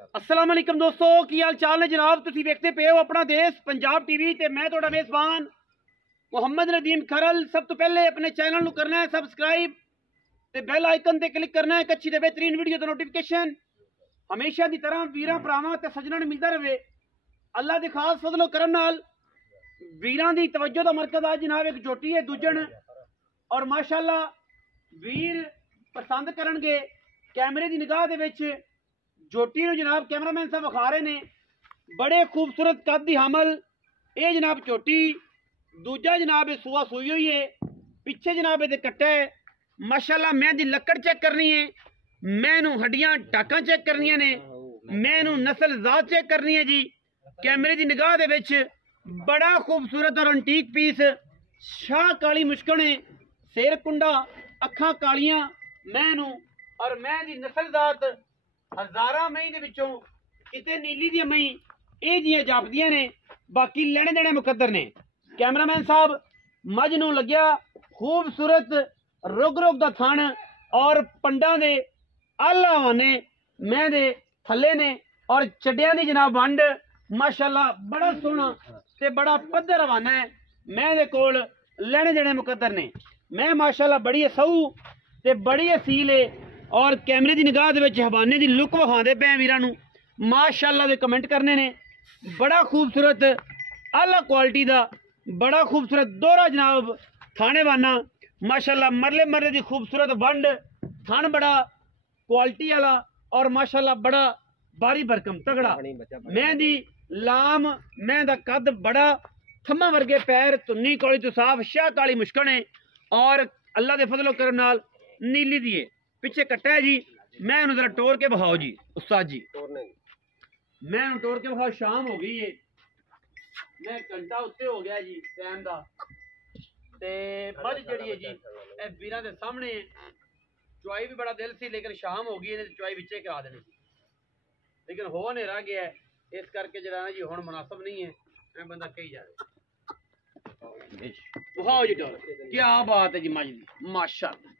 अस्सलाम वालेकुम दोस्तों, की हाल चाल ने जनाब। तुसीं वेखदे पे हो अपना देश पंजाब टीवी ते मैं तुहाडा मेज़बान मुहम्मद नदीम खरल। सब तो पहले अपने चैनल नूं करना है सबसक्राइब ते बैल आइकन ते क्लिक करना है। एक अच्छी ते बेहतरीन वीडियो दा नोटिफिकेशन हमेशा की तरह वीरां भरावां ते सज्जनां नूं मिलदा रहे। अल्लाह दे खास फजलो करम नाल वीरां दी तवज्जो दा मरकज आ जनाब एक जोटी है दूजन, और माशाअल्लाह वीर पसंद करनगे। कैमरे की निगाह दे विच जोटी नूं जनाब कैमरामैन साहब विखा रहे ने, बड़े खूबसूरत कद दी हमल ये जनाब झोटी। दूजा जनाब ये सूआ सूई हुई है, पिछे जनाब ये कट्टा है। माशाअल्लाह मैं दी लकड़ चेक करनी है, मैनू हड्डियां टाकां चेक करनियां ने, मैनू नस्ल जात चेक करनी है जी। कैमरे की निगाह दे विच बड़ा खूबसूरत और अंटीक पीस। शाह काली मुश्कण है, सिर कुंडा, अखां कालियां मैनू, और मैं दी नस्ल जात हजारां मई दे विचों किते नीली दी मई ये जियां जापदियां ने, बाकी लेने देने मुकद्दर ने। कैमरामैन साहब मझ नूं लग्या खूबसूरत रुग रुग दा थण और पंडा दे आला हवाने मैं दे थल्ले ने, और चड्डियां दी जनाब वंड माशाअल्लाह बड़ा सोहना ते बड़ा पद्धर हवाना है। मैं दे कोल लेने देने मुकद्दर ने। मैं माशाअल्लाह बड़ी सहू ते बड़ी असील है, और कैमरे की निगाह दे विच हवाने की लुक विखाते पे वीरां नूं। माशाअल्लाह दे कमेंट करने ने। बड़ा खूबसूरत आला क्वालिटी दा बड़ा खूबसूरत दोहरा जनाब थाने वाना। माशाअल्लाह मरले मरले की खूबसूरत वंड, थान बड़ा क्वालिटी वाला, और माशाअल्लाह बड़ा भारी भरकम तगड़ा। मैं दी लाम मैं दा कद बड़ा, थम्मा वर्गे पैर, तुन्नी कौली तो साफ, शाह काली मुश्कण है, और अल्लाह के फजलो करम नाल नीली दी है। पिछे कट्टा है जी। मैं उन्हें जरा टोर के बहाओ जी उस्ताद जी, मैं उन्हें टोर के बहाओ। शाम हो गई है, मैं घंटा उत्ते हो गया जी टाइम दा। ते मझ जड़ी है जी ए वीरां दे सामने चुआई भी बड़ा दिल सी, लेकिन शाम हो गई है, चुआई विचे करा देनी सी, लेकिन हो नेरा गया है, इस करके जरा ना जी हुण मुनासिब नहीं है। मैं बंदा कही जा रहा बहाओ जी टोर। क्या बात है जी मझ दी, माशाअल्लाह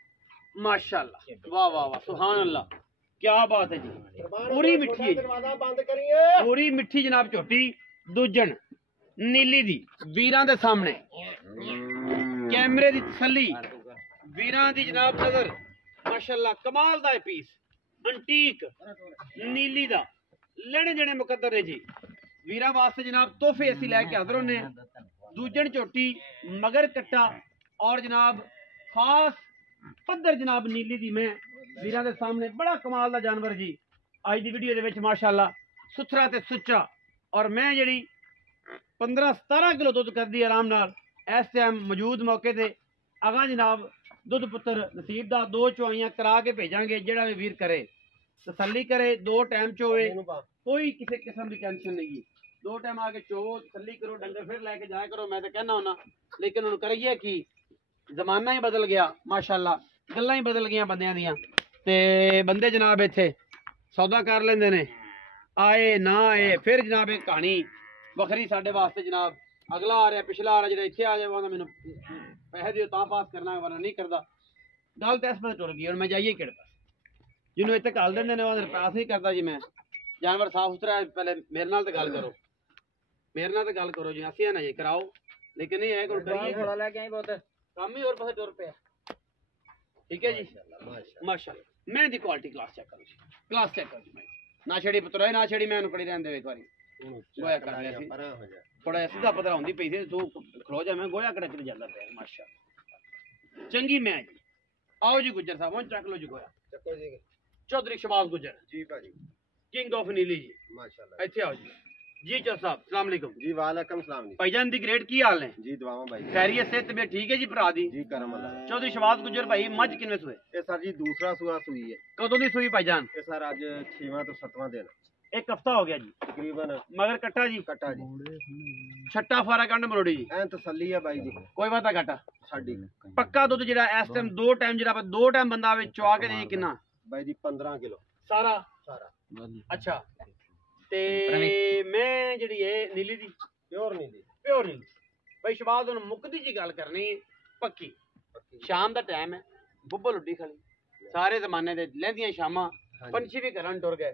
माशाअल्लाह, वाह वाह वाह, सुभान अल्लाह, क्या बात है जी। पूरी मिठी है, पूरी मिठी जनाब झोटी दूजन नीली दी वीरां दे सामने। कैमरे दी तसल्ली वीरां दी जनाब नजर माशाअल्लाह कमाल दा पीस अंटीक नीली दा लेने देने मुकद्दर है जी। वीरां वास्ते जनाब तोहफे असी लैके हाजिर होने। दूजन झोटी मगर कट्टा और जनाब खास पद्धर जनाब नीली दी मैं वीरां दे सामने। बड़ा कमाल दा जानवर जी। अज दी वीडियो दे विच माशाअल्लाह सुथरा ते सुच्चा, और मैं जड़ी 15-17 किलो दुध करदी आराम नाल इस टाइम मौजूद मौके ते। अगा जनाब दुध पुत्र नसीब दा 2 चुआइयां करा के भेजांगे। जेड़ा भी वीर करे तसल्ली करे, 2 टाइम चोवे, कोई किसी किस्म की टेंशन नहीं है। 2 टाइम आके चोवो, तसल्ली करो, डंगर फिर लैके जाया करो। मैं तो कहना होना, लेकिन हुण करिए कि जमाना ही बदल गया माशाअल्लाह, गल्लां ही बदल गई बंदियां दियां। ते बंदे जनाब इत्थे सौदा कर लेंदे ने, आए ना आए फिर जनाब एक कहानी वखरी साडे वास्ते जनाब। अगला आ रहा पिछला आ रहा, जो इत्थे आ जाए वो मैनू पैसे दिओ तां पास करना, वरना नहीं करता। गल तो इस पास टुर गई, और मैं जाइए किहड़े पास। जिन्होंने इत्थे घल देंदे ने वो पास नहीं करता जी। मैं जानवर साफ सुथरा है, पहले मेरे नाल तो गल करो, मेरे नाल तो गल करो जी। असी ना जी कराओ, लेकिन ये है कोई काम ही और पासे टुर पे। ठीक है जी माशाअल्लाह। मैं दी क्वालिटी क्लास चेक करो जी, क्लास चेक करो जी। ना छड़ी पुत्र ना छड़ी मैं पड़ी रहने दे एक बारी गोया कर लिया सी, थोड़ा सीधा पतला होंदी पई थी। तू खलो जा, मैं गोया कड़ा चली जांदा पे माशाअल्लाह। चंगी मैं जी। आओ जी गुज्जर साहब, चक लो जी गोया। चको जी। चौधरी शबाज गुज्जर जी भाजी, किंग ऑफ नीली जी माशाअल्लाह। इत्थे आओ जी। जी चौधरी साहब अस्सलाम वालेकुम जी। वालेकुम सलाम जी। भाईजान दी ग्रेड की हाल है जी? दुआवां भाई, खैरियत से तबीयत ठीक है जी भरा दी जी? करम अल्लाह। चौधरी शबाज गुज्जर भाई मझ किन्ने सुए? ये सर जी दूसरा सुआ सुई है। कदों दी सुई भाईजान? ये सर अज 6वां तो 7वां दिन, एक हफ्ता हो गया जी तकरीबन। मगर कट्टा जी? कट्टा जी, छट्टा फारा कंड मरोड़ी जी। ऐ तसल्ली है भाई जी, कोई बात घाटा साडी पक्का दुध जेड़ा इस टाइम 2 टाइम जेड़ा 2 टाइम बंदा आवे चवा के दे किन्ना भाई जी? 15 किलो सारा सारा। अच्छा, ते मैं जेड़ी है नीली दी प्योर नीली भाई शबाज हुण मुकदी जी गल करनी पक्की। शाम दा टाइम है, बुब्बल उड्डी खाली, सारे जमाने दे लैंदियां शामां, पंछी भी घरां टुर गए।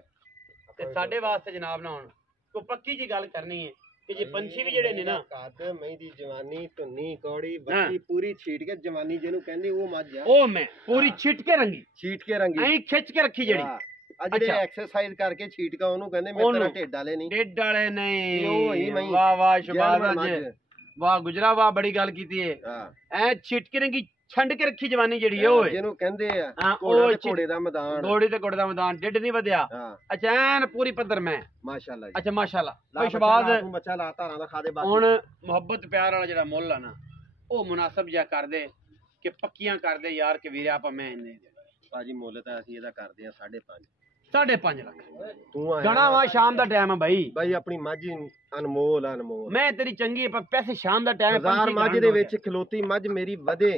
ਤੇ ਸਾਡੇ ਵਾਸਤੇ ਜਨਾਬ ਨਾ ਹੁਣ ਕੋਈ ਪੱਕੀ ਜੀ ਗੱਲ ਕਰਨੀ ਹੈ ਕਿ ਜੇ ਪੰਛੀ ਵੀ ਜਿਹੜੇ ਨੇ ਨਾ ਕੱਦ ਮਈ ਦੀ ਜਵਾਨੀ ਧੁੰਨੀ ਕੌੜੀ ਬੱਚੀ ਪੂਰੀ ਛੀਟ ਕੇ ਜਵਾਨੀ ਜਿਹਨੂੰ ਕਹਿੰਦੇ ਉਹ ਮੱਝ ਆ ਉਹ ਮੈਂ ਪੂਰੀ ਛਿੱਟ ਕੇ ਰੰਗੀ ਐਂ ਖਿੱਚ ਕੇ ਰੱਖੀ ਜਿਹੜੀ ਆ ਜਿਹੜੇ ਐਕਸਰਸਾਈਜ਼ ਕਰਕੇ ਛੀਟਕਾ ਉਹਨੂੰ ਕਹਿੰਦੇ ਮੇਰੇ ਤਰ੍ਹਾਂ ਢਿੱਡ ਵਾਲੇ ਨਹੀਂ ਢਿੱਡ ਵਾਲੇ ਨਹੀਂ ਉਹ ਹੀ ਮਈ ਵਾਹ ਵਾਹ ਸ਼ਬਾਜ਼ ਵਾਹ ਗੁਜਰਾ ਵਾਹ ਬੜੀ ਗੱਲ ਕੀਤੀ ਹੈ ਐ ਛਿੱਟ ਕੇ ਰੰਗੀ ਛੰਡ ਕੇ ਰੱਖੀ ਜਵਾਨੀ ਜਿਹੜੀ ਉਹ ਜਿਹਨੂੰ ਕਹਿੰਦੇ ਆ ਘੋੜੇ ਦਾ ਮੈਦਾਨ ਘੋੜੇ ਦਾ ਮੈਦਾਨ ਢਿੱਡ ਨਹੀਂ ਵਧਿਆ ਅੱਛਾ ਐਨ ਪੂਰੀ ਪੱਧਰ ਮੈਂ ਮਾਸ਼ਾਅੱਲਾ ਅੱਛਾ ਮਾਸ਼ਾਅੱਲਾ ਕੋਈ ਸ਼ਬਾਜ਼ ਬੱਚਾ ਲਾ ਧਾਰਾਂ ਦਾ ਖਾਦੇ ਬਾਕੀ ਹੁਣ ਮੁਹੱਬਤ ਪਿਆਰ ਵਾਲਾ ਜਿਹੜਾ ਮੁੱਲ ਆ ਨਾ ਉਹ ਮੁਨਾਸਬ ਜਿਹਾ ਕਰਦੇ ਕਿ ਪੱਕੀਆਂ ਕਰਦੇ ਯਾਰ ਕਿ ਵੀਰੇ ਆਪਾਂ ਮੈਂ ਇੰਨੇ ਭਾਜੀ ਮੁੱਲ ਤਾਂ ਅਸੀਂ ਇਹਦਾ ਕਰਦੇ ਆ 5.5 ਲੱਖ ਤੂੰ ਗਣਾ ਵਾ ਸ਼ਾਮ ਦਾ ਟਾਈਮ ਹੈ ਬਾਈ ਆਪਣੀ ਮੱਝ ਅਨਮੋਲ ਮੈਂ ਤੇਰੀ ਚੰਗੀ ਪੈਸੇ ਸ਼ਾਮ ਦਾ ਟਾਈਮ ਹਜ਼ਾਰ ਮੱਝ ਦੇ ਵਿੱਚ ਖਲੋਤੀ ਮੱਝ ਮੇਰੀ ਵਧੇ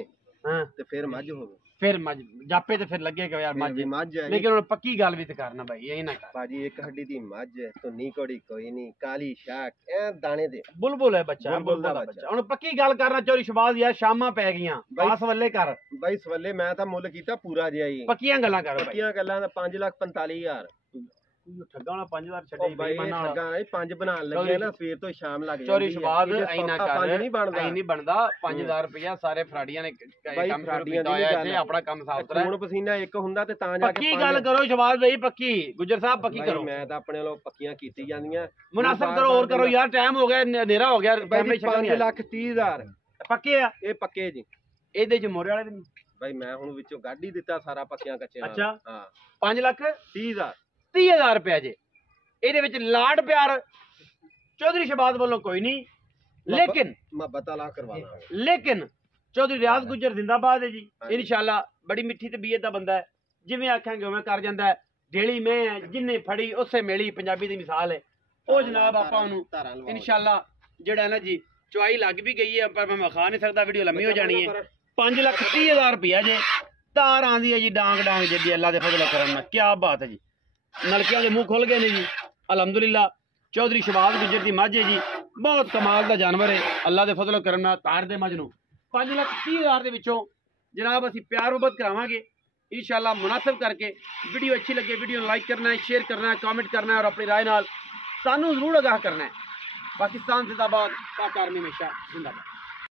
ਤੇ ਫਿਰ ਮੱਝ ਹੋਵੇ ਫਿਰ ਮੱਝ ਜਾਪੇ ਤੇ ਫਿਰ ਲੱਗੇਗਾ ਯਾਰ ਮੱਝ ਲੇਕਿਨ ਹੁਣ ਪੱਕੀ ਗੱਲ ਵੀ ਤੇ ਕਰਨਾ ਭਾਈ ਇਹ ਨਾ ਕਰ ਭਾਜੀ ਇੱਕ ਹੱਡੀ ਦੀ ਮੱਝ ਧੁੰਨੀ ਕੋੜੀ ਕੋਈ ਨਹੀਂ ਕਾਲੀ ਸ਼ਾਕ ਐ ਦਾਣੇ ਦੇ ਬੁਲਬੁਲ ਹੈ ਬੱਚਾ ਬੁਲਬੁਲ ਦਾ ਬੱਚਾ ਹੁਣ ਪੱਕੀ ਗੱਲ ਕਰਨਾ ਚੋਰੀ ਸ਼ਬਾਜ਼ ਯਾਰ ਸ਼ਾਮਾਂ ਪੈ ਗਈਆਂ ਬਾਸ ਵੱਲੇ ਕਰ ਬਾਈ ਸਵੱਲੇ ਮੈਂ ਤਾਂ ਮੁੱਲ ਕੀਤਾ ਪੂਰਾ ਜਿਹਾ ਹੀ ਪੱਕੀਆਂ ਗੱਲਾਂ ਕਰ ਪੱਕੀਆਂ ਗੱਲਾਂ ਦਾ 5,45,000 ਠੱਗਾ ਵਾਲਾ 5000 ਛੱਡੇ ਬੇਈਮਾਨ ਠੱਗਾ ਨਹੀਂ 5 ਬਣਾਉਣ ਲੱਗੇ ਨਾ ਸਵੇਰ ਤੋਂ ਸ਼ਾਮ ਲੱਗ ਜਾਂਦੀ ਚੋਰੀ ਸ਼ਬਾਜ਼ ਐ ਨਾ ਕਰ ਨਹੀਂ ਬਣਦਾ ਐ ਨਹੀਂ ਬਣਦਾ 5000 ਰੁਪਇਆ ਸਾਰੇ ਫਰਾਡੀਆਂ ਨੇ ਕੰਮ ਕੀਤਾ ਹੋਇਆ ਇੱਥੇ ਆਪਣਾ ਕੰਮ ਸਾਫ ਕਰਾ ਹੁਣ ਪਸੀਨਾ ਇੱਕ ਹੁੰਦਾ ਤੇ ਤਾਂ ਜਾ ਕੇ ਪੱਕੀ ਗੱਲ ਕਰੋ ਸ਼ਬਾਜ਼ ਬਈ ਪੱਕੀ ਗੁੱਜਰ ਸਾਹਿਬ ਪੱਕੀ ਕਰੋ ਮੈਂ ਤਾਂ ਆਪਣੇ ਵੱਲੋਂ ਪੱਕੀਆਂ ਕੀਤੀ ਜਾਂਦੀਆਂ ਮੁਨਾਸਬ ਕਰੋ ਹੋਰ ਕਰੋ ਯਾਰ ਟਾਈਮ ਹੋ ਗਿਆ ਹਨੇਰਾ ਹੋ ਗਿਆ 5,30,000 ਪੱਕੇ ਆ ਇਹ ਪੱਕੇ ਜੀ ਇਹਦੇ ਚ ਮੋਰੇ ਵਾਲੇ ਬਾਈ ਮੈਂ ਹੁਣ ਵਿੱਚੋਂ ਕੱਢ ਹੀ ਦਿੱਤਾ ਸਾਰਾ ਪੱਕੀਆਂ ਕੱਚੇ ਨਾਲ ਅੱਛਾ ਹਾਂ 5,30,000 30,000 ਰੁਪਇਆ ਜੇ ਇਹਦੇ ਵਿੱਚ ਲਾਡ ਪਿਆਰ ਚੌਧਰੀ ਸ਼ਬਾਜ਼ ਵੱਲੋਂ ਕੋਈ ਨਹੀਂ ਲੇਕਿਨ ਮੁਹੱਬਤ ਅਲਾ ਕਰਵਾਣਾ ਲੇਕਿਨ ਚੌਧਰੀ ਰਿਆਜ਼ ਗੁੱਜਰ ਜ਼ਿੰਦਾਬਾਦ ਹੈ ਜੀ ਇਨਸ਼ਾਅੱਲਾ ਬੜੀ ਮਿੱਠੀ ਤਬੀਅਤ ਦਾ ਬੰਦਾ ਹੈ ਜਿਵੇਂ ਆਖਾਂਗੇ ਉਵੇਂ ਕਰ ਜਾਂਦਾ ਹੈ ਢੇਲੀ ਮੈਂ ਹੈ ਜਿੰਨੇ ਫੜੀ ਉਸੇ ਮੇਲੀ ਪੰਜਾਬੀ ਦੀ ਮਿਸਾਲ ਹੈ ਉਹ ਜਨਾਬ ਆਪਾਂ ਨੂੰ ਇਨਸ਼ਾਅੱਲਾ ਜਿਹੜਾ ਨਾ ਜੀ ਚੁਆਈ ਲੱਗ ਵੀ ਗਈ ਹੈ ਪਰ ਮੈਂ ਵਿਖਾ ਨਹੀਂ ਸਕਦਾ ਵੀਡੀਓ ਲੰਮੀ ਹੋ ਜਾਣੀ ਹੈ 5,30,000 ਰੁਪਇਆ ਜੇ ਤਾਰ ਆਂਦੀ ਹੈ ਜੀ ਡਾਂਗ ਜਿੱਦੀ ਅੱਲਾ ਦੇ ਫਜ਼ਲ ਕਰਮ ਨਾਲ ਕੀ ਬਾਤ ਹੈ ਜੀ ਨਲਕਿਆਂ ਦੇ ਮੂੰਹ ਖੁੱਲ ਗਏ ਨੇ ਜੀ ਅਲਹਮਦੁਲਿਲਾ ਚੌਧਰੀ ਸ਼ਬਾਜ਼ ਗੁੱਜਰ ਦੀ ਮੱਝ ਹੈ ਜੀ ਬਹੁਤ ਕਮਾਲ ਦਾ ਜਾਨਵਰ ਹੈ ਅੱਲਾ ਦੇ ਫਜ਼ਲ ਕਰਮ ਨਾਲ ਤਾਰ ਦੇ ਮੱਝ ਨੂੰ 5,30,000 ਦੇ ਵਿੱਚੋਂ ਜਨਾਬ ਅਸੀਂ ਪਿਆਰ ਮੁਹੱਬਤ ਕਰਾਵਾਂਗੇ इंशाल्लाह मुनासिब करके। वीडियो अच्छी लगे वीडियो लाइक करना है, शेयर करना है, कमेंट करना है और अपनी राय नाल सानू जरूर आगाह करना है। पाकिस्तान जिंदाबाद, पाक आर्मी हमेशा जिंदाबाद।